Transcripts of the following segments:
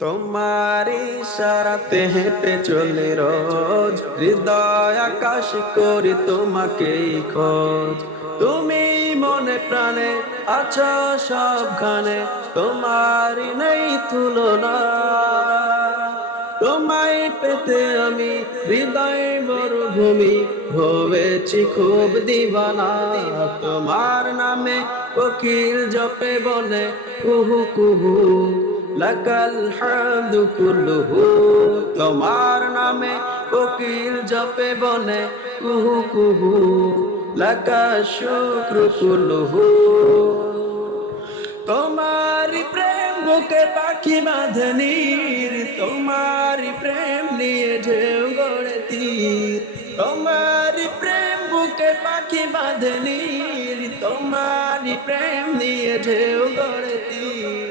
তোমার ইশারাতে হেঁটে চলে রোজ। হৃদয় আকাশ করি তোমাকে খোঁজ। তুমি মনে প্রাণে আছো সবখানে, তোমারই নেই তুলনা। তোমায় পেতে আমি হৃদয় মরুভূমি হয়েছি খুব দিবানা। তোমার নামে কোকিল জপে বলে কুহু কুহু। লাকাল হামদু তোমার নামে কোকিল জপে বনে কুহু কুহু, লাকা শুক্র কুল্লুহু। তোমারি প্রেম বুকে পাখি বাঁধনীর তোমারি প্রেম নিয়ে ঢেউ গড়ে তীর। তোমারি প্রেম বুকে পাখি বাঁধনীর তোমারি প্রেম নিয়ে ঢেউ গড়ে তীর।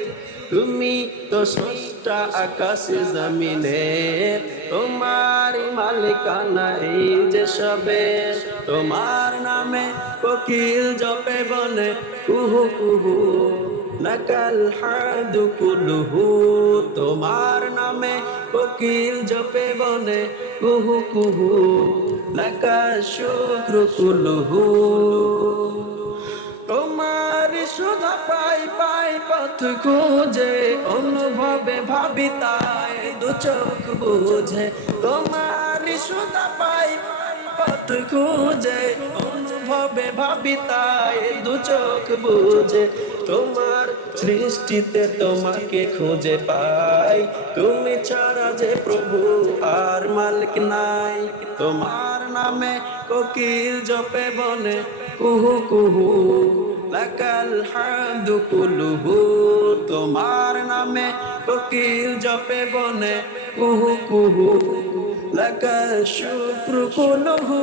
তুমি তো স্রষ্টা আকাশ জমিনে, তোমার মালিকানা এই যে সবে। তোমার নামে কোকিল জপে বনে কুহু কুহু লাকাল হাদু কুলহু। তোমার নামে কোকিল জপে বনে কুহু কুহু লাকাল শুক্র কুলহু। পথ খুঁজে, অনুভবে ভাবি তাই দু চোখ বুঝে। তোমার সুধা পাই পথ খুঁজে, অনুভবে ভাবি তাই দু চোখ বুঝে। তোমার সৃষ্টিতে তোমাকে খুঁজে পাই। তুমি ছাড়া যে প্রভু আর মালিক নাই। তোমার নামে কোকিল জপে বনে, কুহু কুহু। লাকাল তোমার নামে কোকিল জপে বনে কুহু কুহু লাকাল শুক্র কুলুহু।